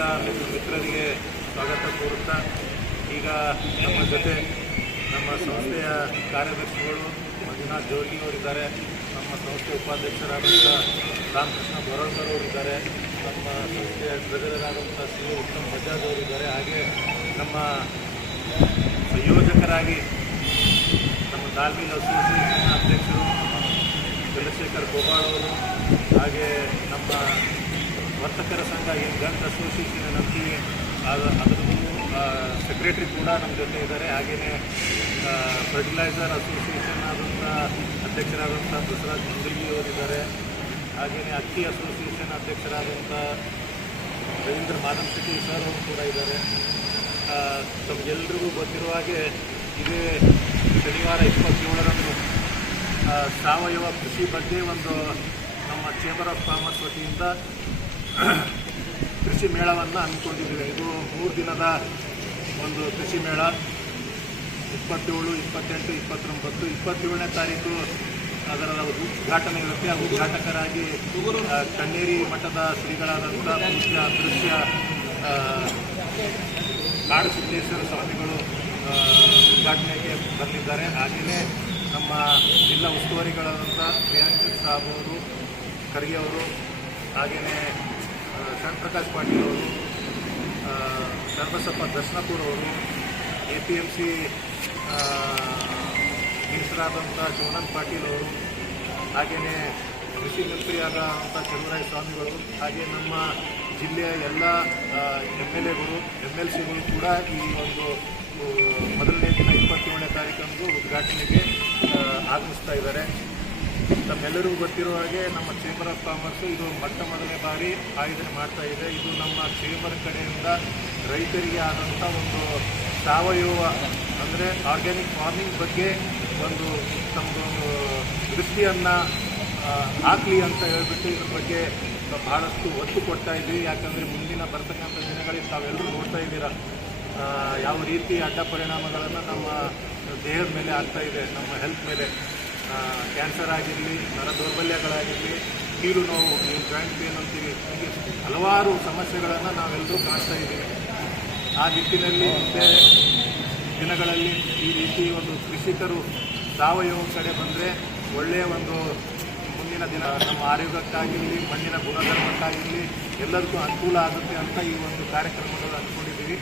ಮಿತ್ರರಿಗೆ ಸ್ವಾಗತ ಕೋರುತ್ತಾ, ಈಗ ನಮ್ಮ ಜೊತೆ ನಮ್ಮ ಸಂಸ್ಥೆಯ ಕಾರ್ಯದರ್ಶಿಗಳು ಮಂಜುನಾಥ್ ಜೋಗಿ ಅವರಿದ್ದಾರೆ, ನಮ್ಮ ಸಂಸ್ಥೆ ಉಪಾಧ್ಯಕ್ಷರಾದಂಥ ರಾಮಕೃಷ್ಣ ಬೋರಳ್ಕರ್ ಅವರಿದ್ದಾರೆ, ನಮ್ಮ ಸಂಸ್ಥೆಯ ಟ್ರೆಜರರಾದಂಥ ಸಿ ಎ ಉತ್ತಮ್ ಬಜಾಜ್ ಅವರಿದ್ದಾರೆ, ಹಾಗೆ ನಮ್ಮ ಸಂಯೋಜಕರಾಗಿ ನಮ್ಮ ದಾಲ್ಮಿಲ್ ಅಸೋಸಿಯೇಷನ್ ಅಧ್ಯಕ್ಷರು ಚಂದ್ರಶೇಖರ್ ಗೋಪಾಳ್ ಅವರು, ಹಾಗೆ ನಮ್ಮ ವರ್ತಕರ ಸಂಘ ಏನು ಗನ್ಸ್ ಅಸೋಸಿಯೇಷನ್ ಅಂತೀವಿ ಅದು ಅದರದ್ದು ಸೆಕ್ರೆಟ್ರಿ ಕೂಡ ನಮ್ಮ ಜೊತೆ ಇದ್ದಾರೆ. ಹಾಗೆಯೇ ಫರ್ಟಿಲೈಸರ್ ಅಸೋಸಿಯೇಷನ್ ಆದಂಥ ಅಧ್ಯಕ್ಷರಾದಂಥ ಬಸವರಾಜ್ ಮುಂದಗಿ ಅವರಿದ್ದಾರೆ ಹಾಗೆಯೇ ಅಕ್ಕಿ ಅಸೋಸಿಯೇಷನ್ ಅಧ್ಯಕ್ಷರಾದಂಥ ರವೀಂದ್ರ ಮಾಧವ್ ಶೆಟ್ಟಿ ಸರ್ ಅವರು ಕೂಡ ಇದ್ದಾರೆ. ತಮಗೆಲ್ರಿಗೂ ಗೊತ್ತಿರುವ ಹಾಗೆ ಇದೇ ಶನಿವಾರ ಇಪ್ಪತ್ತೇಳರಂದು ಸಾವಯವ ಕೃಷಿ ಬಗ್ಗೆ ಒಂದು ನಮ್ಮ ಚೇಂಬರ್ ಆಫ್ ಕಾಮರ್ಸ್ ವತಿಯಿಂದ ಕೃಷಿ ಮೇಳವನ್ನು ಹಮ್ಮಿಕೊಂಡಿದ್ದೇವೆ. ಇದು ಮೂರು ದಿನದ ಒಂದು ಕೃಷಿ ಮೇಳ. ಇಪ್ಪತ್ತೇಳು ಇಪ್ಪತ್ತೆಂಟು ಇಪ್ಪತ್ತೊಂಬತ್ತು. ಇಪ್ಪತ್ತೇಳನೇ ತಾರೀಕು ಅದರ ಉದ್ಘಾಟನೆ ಇರುತ್ತೆ. ಆ ಉದ್ಘಾಟಕರಾಗಿ ಕಣ್ಣೇರಿ ಮಠದ ಶ್ರೀಗಳಾದಂಥ ಪೂಜ್ಯ ದೃಶ್ಯ ಆ, ಕಾಡು ಸಿದ್ದೇಶ್ವರ ಸ್ವಾಮಿಗಳು ಉದ್ಘಾಟನೆಗೆ ಬಂದಿದ್ದಾರೆ. ಹಾಗೆಯೇ ನಮ್ಮ ಜಿಲ್ಲಾ ಉಸ್ತುವಾರಿಗಳಾದಂಥ ಪ್ರಿಯಾಂಕ್ ಸಾಬ್ ಅವರು ಖರ್ಗೆ ಅವರು ಹಾಗೆಯೇ ಶರಣಪ್ರಕಾಶ್ ಪಾಟೀಲ್ ಅವರು ಸರ್ಬಸಪ್ಪ ದರ್ಶನಪುರ ಅವರು, ಎ ಪಿ ಎಂ ಸಿ ಮಿನಿಸ್ಟರಾದಂಥ ಶಿವಾನಂದ್ ಪಾಟೀಲ್ ಅವರು ಹಾಗೆಯೇ ಕೃಷಿ ಮಂತ್ರಿಯಾದಂಥ ಚಂದ್ರಾಯ ಸ್ವಾಮಿಗಳು, ಹಾಗೆ ನಮ್ಮ ಜಿಲ್ಲೆಯ ಎಲ್ಲ ಎಂ ಎಲ್ ಎಗಳು ಎಂ ಎಲ್ ಸಿಗಳು ಕೂಡ ಈ ಒಂದು ಮೊದಲನೇ ದಿನ ಇಪ್ಪತ್ತೇಳನೇ ತಾರೀಕಂದು ಉದ್ಘಾಟನೆಗೆ ಆಗಮಿಸ್ತಾ ಇದ್ದಾರೆ. ತಮ್ಮೆಲ್ಲರಿಗೂ ಗೊತ್ತಿರುವ ಹಾಗೆ ನಮ್ಮ ಚೇಂಬರ್ ಆಫ್ ಕಾಮರ್ಸ್ ಇದು ಮೊಟ್ಟ ಮೊದಲನೇ ಬಾರಿ ಆಯೋಜನೆ ಮಾಡ್ತಾ ಇದೆ. ಇದು ನಮ್ಮ ಚೇಂಬರ್ ಕಡೆಯಿಂದ ರೈತರಿಗೆ ಆದಂಥ ಒಂದು ಸಾವಯವ ಅಂದರೆ ಆರ್ಗ್ಯಾನಿಕ್ ಫಾರ್ಮಿಂಗ್ ಬಗ್ಗೆ ಒಂದು ತಮ್ಮದೊಂದು ದೃಷ್ಟಿಯನ್ನು ಹಾಕಲಿ ಅಂತ ಹೇಳ್ಬಿಟ್ಟು ಇದ್ರ ಬಗ್ಗೆ ಬಹಳಷ್ಟು ಒತ್ತು ಕೊಡ್ತಾ ಇದ್ದೀವಿ ಯಾಕಂದರೆ ಮುಂದಿನ ಬರ್ತಕ್ಕಂಥ ದಿನಗಳಲ್ಲಿ ತಾವೆಲ್ಲರೂ ನೋಡ್ತಾ ಇದ್ದೀರಾ ಯಾವ ರೀತಿ ಅಡ್ಡ ಪರಿಣಾಮಗಳನ್ನು ನಮ್ಮ ದೇಹದ ಮೇಲೆ ಆಗ್ತಾ ಇದೆ, ನಮ್ಮ ಹೆಲ್ತ್ ಮೇಲೆ. ಕ್ಯಾನ್ಸರ್ ಆಗಿರಲಿ, ನರ ದೌರ್ಬಲ್ಯಗಳಾಗಿರಲಿ ಕೀಲು ನೋವು ಈ ಜಾಯಿಂಟ್ ಪೇನ್ ಅಂತೀವಿ ಹೀಗೆ ಹಲವಾರು ಸಮಸ್ಯೆಗಳನ್ನು ನಾವೆಲ್ಲರೂ ಕಾಣ್ತಾ ಇದ್ದೀವಿ. ಆ ನಿಟ್ಟಿನಲ್ಲಿ ಮುಂದೆ ದಿನಗಳಲ್ಲಿ ಈ ರೀತಿ ಒಂದು ಕೃಷಿಕರು ಸಾವಯವ ಕಡೆ ಬಂದರೆ ಒಳ್ಳೆಯ ಒಂದು ಮುಂದಿನ ದಿನ, ನಮ್ಮ ಆರೋಗ್ಯಕ್ಕಾಗಿರಲಿ, ಮಣ್ಣಿನ ಗುಣಧರ್ಮಕ್ಕಾಗಿರಲಿ ಎಲ್ಲರಿಗೂ ಅನುಕೂಲ ಆಗುತ್ತೆ ಅಂತ ಈ ಒಂದು ಕಾರ್ಯಕ್ರಮಗಳು ಹಮ್ಮಿಕೊಂಡಿದ್ದೀವಿ